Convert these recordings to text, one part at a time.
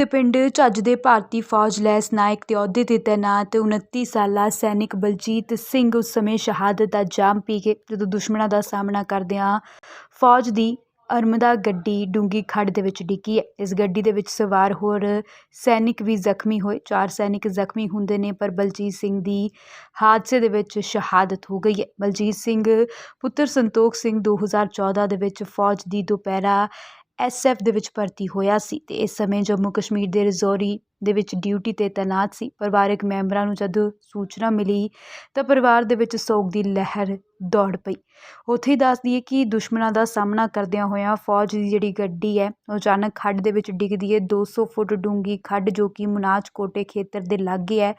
ਤੇ ਪਿੰਡ ਝੱਜ ਦੇ ਭਾਰਤੀ ਫੌਜ ਲੈਸ ਨਾਇਕ ਦੇ ਅਹੁਦੇ ਤੇ ਤੈਨਾਤ 29 ਸਾਲਾ ਸੈਨਿਕ ਬਲਜੀਤ ਸਿੰਘ ਉਸ ਸਮੇਂ ਸ਼ਹਾਦਤ ਦਾ ਜਾਮ ਪੀ ਕੇ ਜਦੋਂ ਦੁਸ਼ਮਣਾਂ ਦਾ ਸਾਹਮਣਾ ਕਰਦਿਆਂ ਫੌਜ ਦੀ ਅਰਮਦਾ ਗੱਡੀ ਡੂੰਗੀ ਖੱਡ ਦੇ ਵਿੱਚ ਡਿੱਗੀ ਹੈ। ਇਸ ਗੱਡੀ ਦੇ ਵਿੱਚ ਸਵਾਰ ਹੋਰ ਸੈਨਿਕ ਵੀ ਜ਼ਖਮੀ ਹੋਏ। ਚਾਰ ਸੈਨਿਕ ਜ਼ਖਮੀ ਹੁੰਦੇ ਨੇ, ਪਰ ਬਲਜੀਤ ਸਿੰਘ ਦੀ ਹਾਦਸੇ ਦੇ ਵਿੱਚ ਸ਼ਹਾਦਤ ਹੋ ਗਈ ਹੈ। ਬਲਜੀਤ ਸਿੰਘ, ਪੁੱਤਰ ਸੰਤੋਖ ਸਿੰਘ 2014 ਦੇ ਵਿੱਚ ਫੌਜ ਦੀ ਦੁਪਹਿਰਾ ਐਸਐਫ ਦੇ ਵਿੱਚ ਭਰਤੀ ਹੋਇਆ ਸੀ ਅਤੇ ਇਸ ਸਮੇਂ ਜੰਮੂ ਕਸ਼ਮੀਰ ਦੇ ਰਜੌਰੀ ਦੇ ਵਿੱਚ ਡਿਊਟੀ ਤੇ ਤੈਨਾਤ ਸੀ। ਪਰਿਵਾਰਕ ਮੈਂਬਰਾਂ ਨੂੰ ਜਦ ਸੂਚਨਾ ਮਿਲੀ ਤਾਂ ਪਰਿਵਾਰ ਦੇ ਵਿੱਚ ਸੋਗ ਦੀ ਲਹਿਰ ਦੌੜ ਪਈ। ਉੱਥੇ ਹੀ ਦੱਸ ਦਈਏ ਕਿ ਦੁਸ਼ਮਣਾਂ ਦਾ ਸਾਹਮਣਾ ਕਰਦਿਆਂ ਹੋਇਆਂ ਫੌਜ ਦੀ ਜਿਹੜੀ ਗੱਡੀ ਹੈ, ਉਹ ਅਚਾਨਕ ਖੱਡ ਦੇ ਵਿੱਚ ਡਿੱਗਦੀ ਹੈ। 200 ਫੁੱਟ ਡੂੰਘੀ ਖੱਡ ਜੋ ਕਿ ਮੁਨਾਜ ਕੋਟੇ ਖੇਤਰ ਦੇ ਲਾਗੇ ਹੈ,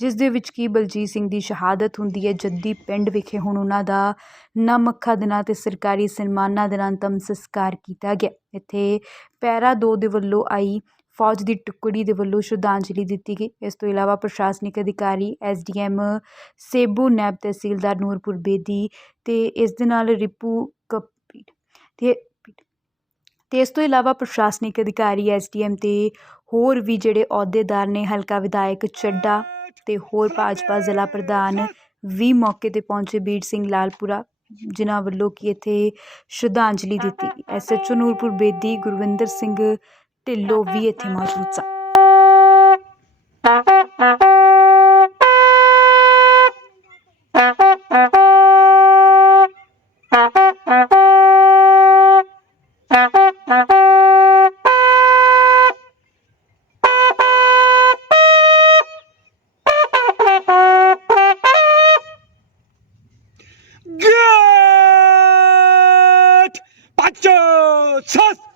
ਜਿਸ ਦੇ ਵਿੱਚ ਕੀ ਬਲਜੀਤ ਸਿੰਘ ਦੀ ਸ਼ਹਾਦਤ ਹੁੰਦੀ ਹੈ। ਜੱਦੀ ਪਿੰਡ ਵਿਖੇ ਹੁਣ ਉਹਨਾਂ ਦਾ ਨਮ ਅੱਖਾਂ ਦੇ ਨਾਲ ਤੇ ਸਰਕਾਰੀ ਸਨਮਾਨਾਂ ਦੇ ਨਾਲ ਅੰਤਮ ਸੰਸਕਾਰ ਕੀਤਾ ਗਿਆ। ਇੱਥੇ ਪੈਰਾ 2 ਦੇ ਵੱਲੋਂ ਆਈ ਫੌਜ ਦੀ ਟੁਕੜੀ ਦੇ ਵੱਲੋਂ ਸ਼ਰਧਾਂਜਲੀ ਦਿੱਤੀ ਗਈ। ਇਸ ਤੋਂ ਇਲਾਵਾ ਪ੍ਰਸ਼ਾਸਨਿਕ ਅਧਿਕਾਰੀ ਐਸਡੀਐਮ ਸੇਬੂ ਨੈਬ ਤਹਿਸੀਲਦਾਰ ਨੂਰਪੁਰ ਬੇਦੀ ਤੇ ਇਸ ਦੇ ਨਾਲ ਰਿਪੂ ਕਪੀਟ ਤੇ ਤੇ ਇਸ ਤੋਂ ਇਲਾਵਾ ਪ੍ਰਸ਼ਾਸਨਿਕ ਅਧਿਕਾਰੀ ਐਸਡੀਐਮ ਤੇ ਹੋਰ ਵੀ ਜਿਹੜੇ ਅਹੁਦੇਦਾਰ ਨੇ, ਹਲਕਾ ਵਿਧਾਇਕ ਚੱਡਾ ਤੇ ਹੋਰ ਭਾਜਪਾ ਜ਼ਿਲ੍ਹਾ ਪ੍ਰਧਾਨ ਵੀ ਮੌਕੇ ਤੇ ਪਹੁੰਚੇ ਬੀੜ ਸਿੰਘ ਲਾਲਪੁਰਾ, ਜਿਨ੍ਹਾਂ ਵੱਲੋਂ ਕਿ ਇੱਥੇ ਸ਼ਰਧਾਂਜਲੀ ਦਿੱਤੀ ਗਈ। ਐਸਐਚਓ ਨੂਰਪੁਰ ਬੇਦੀ ਗੁਰਵਿੰਦਰ ਸਿੰਘ टेल्लोवी येथे मारूचा Get! Pacho! Chas!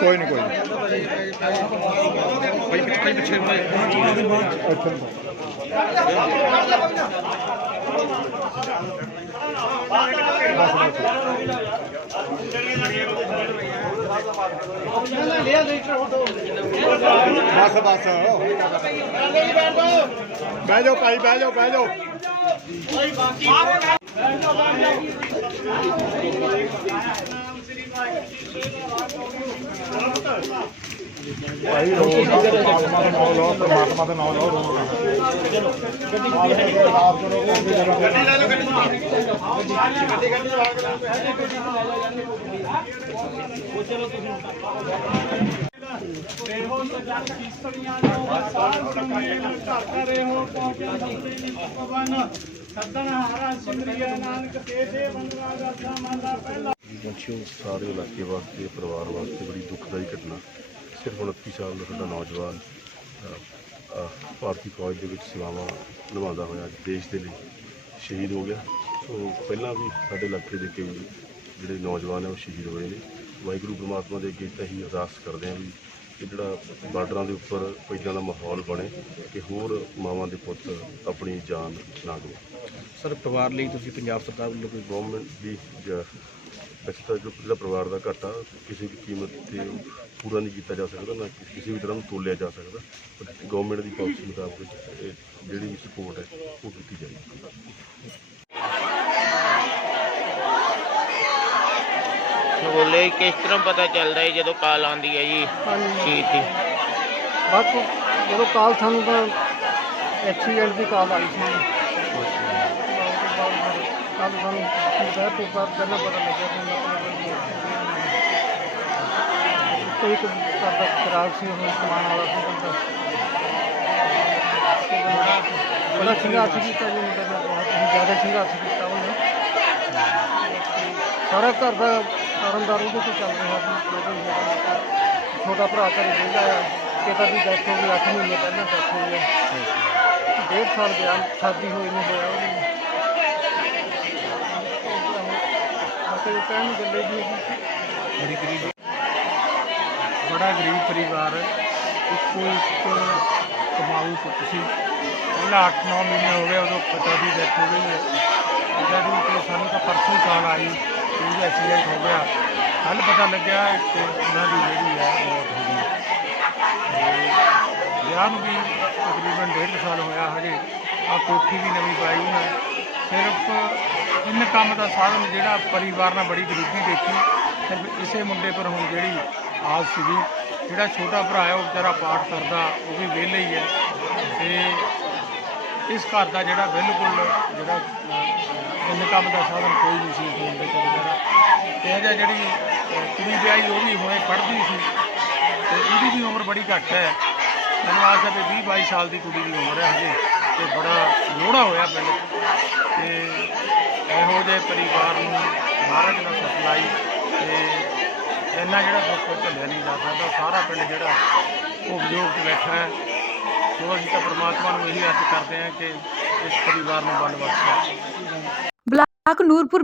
ਕੋਈ ਨਹੀਂ ਕੋਈ ਨਹੀਂ। ਭਾਈ ਪਿੱਛੇ ਪਿੱਛੇ ਅੱਛਾ ਬਸ ਬਸ। ਬਹਿ ਜਾਓ ਭਾਈ ਬਹਿ ਜਾਓ ਬਹਿ ਜਾਓ। ਭਾਈ ਰੋ ਪਰਮਾਤਮਾ ਦਾ ਨਾਮ ਲਓ ਪਰਮਾਤਮਾ ਦਾ ਨਾਮ ਲਓ ਰੋ ਆਪ ਕਰੋ ਉਹਦੀ ਜਗ੍ਹਾ ਰਹੋ ਸਜਾ ਕੀਸੜੀਆਂ ਨੂੰ ਸਾਰ ਸੰਗੀਨ ਘਰ ਘਰੇ ਹੋ ਪਹੁੰਚਿਆ ਸਤਿ ਨਿਪਵਨ ਸਤਨਾਹਾਰਾ ਸਿਮਰਿਆ, ਨਾਨਕ ਤੇ ਤੇ ਬੰਦਵਾ ਦਾਸਾ ਮਾਲਾ ਪਹਿਲਾ। ਪੰਛੀਓ ਸਾਰੇ ਇਲਾਕੇ ਵਾਸਤੇ, ਪਰਿਵਾਰ ਵਾਸਤੇ ਬੜੀ ਦੁਖਦਾਈ ਘਟਨਾ। ਸਿਰਫ 29 ਸਾਲ ਦਾ ਸਾਡਾ ਨੌਜਵਾਨ ਭਾਰਤੀ ਫੌਜ ਦੇ ਵਿੱਚ ਸੇਵਾਵਾਂ ਨਿਭਾਉਂਦਾ ਹੋਇਆ ਦੇਸ਼ ਦੇ ਲਈ ਸ਼ਹੀਦ ਹੋ ਗਿਆ। ਸੋ ਪਹਿਲਾਂ ਵੀ ਸਾਡੇ ਇਲਾਕੇ ਦੇ ਕਈ ਜਿਹੜੇ ਨੌਜਵਾਨ ਹੈ ਉਹ ਸ਼ਹੀਦ ਹੋਏ ਨੇ। ਵਾਹਿਗੁਰੂ ਪ੍ਰਮਾਤਮਾ ਦੇ ਅੱਗੇ ਤਾਂ ਹੀ ਅਰਦਾਸ ਕਰਦੇ ਹਾਂ ਵੀ ਕਿ ਜਿਹੜਾ ਬਾਰਡਰਾਂ ਦੇ ਉੱਪਰ ਕੋਈ ਇੱਦਾਂ ਦਾ ਮਾਹੌਲ ਬਣੇ ਕਿ ਹੋਰ ਮਾਵਾਂ ਦੇ ਪੁੱਤ ਆਪਣੀ ਜਾਨ ਨਾ ਗਵਾਉਣ। ਸਰ ਪਰਿਵਾਰ ਲਈ ਤੁਸੀਂ ਪੰਜਾਬ ਸਰਕਾਰ ਵੱਲੋਂ ਕੋਈ ਗਵਰਨਮੈਂਟ ਦੀ ਜ- ਤਾਂ ਜੋ ਜਿਹੜਾ ਪਰਿਵਾਰ ਦਾ ਘਾਟਾ ਕਿਸੇ ਵੀ ਕੀਮਤ ਤੇ ਉਹ ਪੂਰਾ ਨਹੀਂ ਕੀਤਾ ਜਾ ਸਕਦਾ ਨਾ ਕਿ- ਕਿਸੇ ਵੀ ਤਰ੍ਹਾਂ ਨੂੰ ਤੋਲਿਆ ਜਾ ਸਕਦਾ ਗਵਰਨਮੈਂਟ ਦੀ ਪਾਲਿਸੀ ਮੁਤਾਬਕ ਇਹ ਜਿਹੜੀ ਵੀ ਸਪੋਰਟ ਹੈ ਉਹ ਕੀਤੀ ਜਾਏਗੀ। ਬੋਲੇ ਕਿਸ ਤਰ੍ਹਾਂ ਪਤਾ ਚੱਲਦਾ ਹੈ ਜਦੋਂ ਕਾਲ ਆਉਂਦੀ ਹੈ ਜੀ ਸ਼ਹੀਦ ਦੀ? ਬਸ ਜਦੋਂ ਕਾਲ ਸਾਨੂੰ ਤਾਂ ਐਕਸੀਡੈਂਟ ਦੀ ਕਾਲ ਆਈ ਸੀ। ਕੱਲ ਸਾਨੂੰ ਦੁਪਹਿਰ ਤੋਂ ਬਾਅਦ ਪਹਿਲਾਂ ਪਤਾ ਲੱਗਿਆ ਕਿ ਮਤਲਬ ਕੋਈ ਇੱਕ ਕਰਦਾ ਖਰਾਬ ਸੀ ਉਹ ਸਮਾਨ ਵਾਲਾ ਸੀ ਬੰਦਾ। ਬੜਾ ਸੰਘਰਸ਼ ਕੀਤਾ ਜੀ ਮੁੰਡੇ ਨੇ ਬਹੁਤ ਹੀ ਜ਼ਿਆਦਾ ਸੰਘਰਸ਼ ਕੀਤਾ ਉਹਨੇ। ਸਾਰਾ ਘਰ ਦਾ ਕਾਰਨਦਾਰ ਉਹਦੇ ਤੋਂ ਚੱਲ ਰਿਹਾ ਸੀ ਛੋਟਾ ਭਰਾ ਘਰੇ ਰਹਿੰਦਾ ਆ, ਪਿਤਾ ਦੀ ਡੈਥ ਹੋ ਗਈ 8 ਮਹੀਨੇ ਪਹਿਲਾਂ ਡੈਥ ਹੋ ਗਈ ਡੇਢ ਸਾਲ ਗਿਆ, ਸ਼ਾਦੀ ਹੋਈ ਨਹੀਂ ਹੋਇਆ ਉਹਦੀ। ਅਤੇ ਕਹਿਣ ਨੂੰ ਗੱਲੇ ਜੀ ਬੜੀ ਗਰੀਬ ਬੜਾ ਗਰੀਬ ਪਰਿਵਾਰ, ਇੱਕੋ ਇੱਕ ਕਮਾਊ ਪੁੱਤ ਸੀ ਪਹਿਲਾਂ 8-9 ਮਹੀਨੇ ਹੋ ਗਏ, ਉਦੋਂ ਪਿਤਾ ਦੀ ਡੈਥ ਹੋ ਗਈ। ਹੈ ਪਿਤਾ ਦੀ ਸਾਨੂੰ ਤਾਂ ਪਰਸੋਂ ਹੀ ਕਾਲ ਆਈ ਕਿ ਉਹਦਾ ਐਕਸੀਡੈਂਟ ਹੋ ਗਿਆ ਕੱਲ ਪਤਾ ਲੱਗਿਆ ਕਿ ਉਹਨਾਂ ਦੀ ਜਿਹੜੀ ਹੈ ਮੌਤ ਹੋ ਗਈ। ਤੇ ਵਿਆਹ ਨੂੰ ਵੀ ਤਕਰੀਬਨ ਡੇਢ ਕੁ ਸਾਲ ਹੋਇਆ ਹਜੇ ਆ ਕੋਠੀ ਵੀ ਨਵੀਂ ਪਾਈ ਹੈ ਸਿਰਫ ਇਨ ਕੰਮ ਦਾ ਸਾਧਨ ਜਿਹੜਾ ਪਰਿਵਾਰ ਨਾਲ ਬੜੀ ਗਰੀਬੀ ਦੇਖੀ, ਸਿਰਫ ਇਸੇ ਮੁੰਡੇ ਪਰ ਹੁਣ ਜਿਹੜੀ ਆਸ ਸੀਗੀ, ਜਿਹੜਾ ਛੋਟਾ ਭਰਾ ਹੈ, ਉਹ ਵਿਚਾਰਾ ਪਾਠ ਕਰਦਾ, ਉਹ ਵੀ ਵਿਹਲੇ ਹੀ ਹੈ। ਤੇ ਇਸ ਘਰ ਦਾ ਜਿਹੜਾ ਬਿਲਕੁਲ ਜਿਹੜਾ ਇਨ ਕੰਮ ਦਾ ਸਾਧਨ ਕੋਈ ਨਹੀਂ ਸੀ ਇਸ ਮੁੰਡੇ ਕੋਲ ਵਗੈਰਾ। ਤੇ ਇਹ ਜਿਹਾ ਜਿਹੜੀ ਅਹ, ਕੁੜੀ ਵਿਆਹੀ ਉਹ ਵੀ ਹੁਣੇ ਪੜ੍ਹਦੀ ਸੀ। ਤੇ ਉਹਦੀ ਵੀ ਉਮਰ ਬੜੀ ਘੱਟ ਹੈ। ਮੈਨੂੰ ਆਸ ਹੈ ਵੀ 20 22 ਸਾਲ ਦੀ ਕੁੜੀ ਦੀ ਉਮਰ ਹੈ ਹਜੇ। ਤੇ ਬੜਾ ਲੋੜਾ ਹੋਇਆ ਪਿੰਡ 'ਚ। ਤੇ ਇਹੋ ਜਿਹੇ ਪਰਿਵਾਰ ਨੂੰ ਮਹਾਰਾਜ ਨਾਲ ਸਪਲਾਈ ਤੇ ਇੰਨਾ ਜਿਹੜਾ ਦੁੱਖ ਝੱਲਿਆ ਨਹੀਂ ਜਾ ਸਕਦਾ। ਸਾਰਾ ਪਿੰਡ ਜਿਹੜਾ ਉਹ ਵਿਜੋਗ 'ਚ ਬੈਠਾ ਹੈ। ਸੋ ਅਸੀਂ ਤਾਂ ਪ੍ਰਮਾਤਮਾ ਨੂੰ ਇਹੀ ਅਰਜ਼ ਕਰਦੇ ਹਾਂ ਕਿ ਇਸ ਪਰਿਵਾਰ ਨੂੰ ਬਲ ਬਖਸ਼ੇ ਬਲਾਕ ਨੂਰਪੁਰ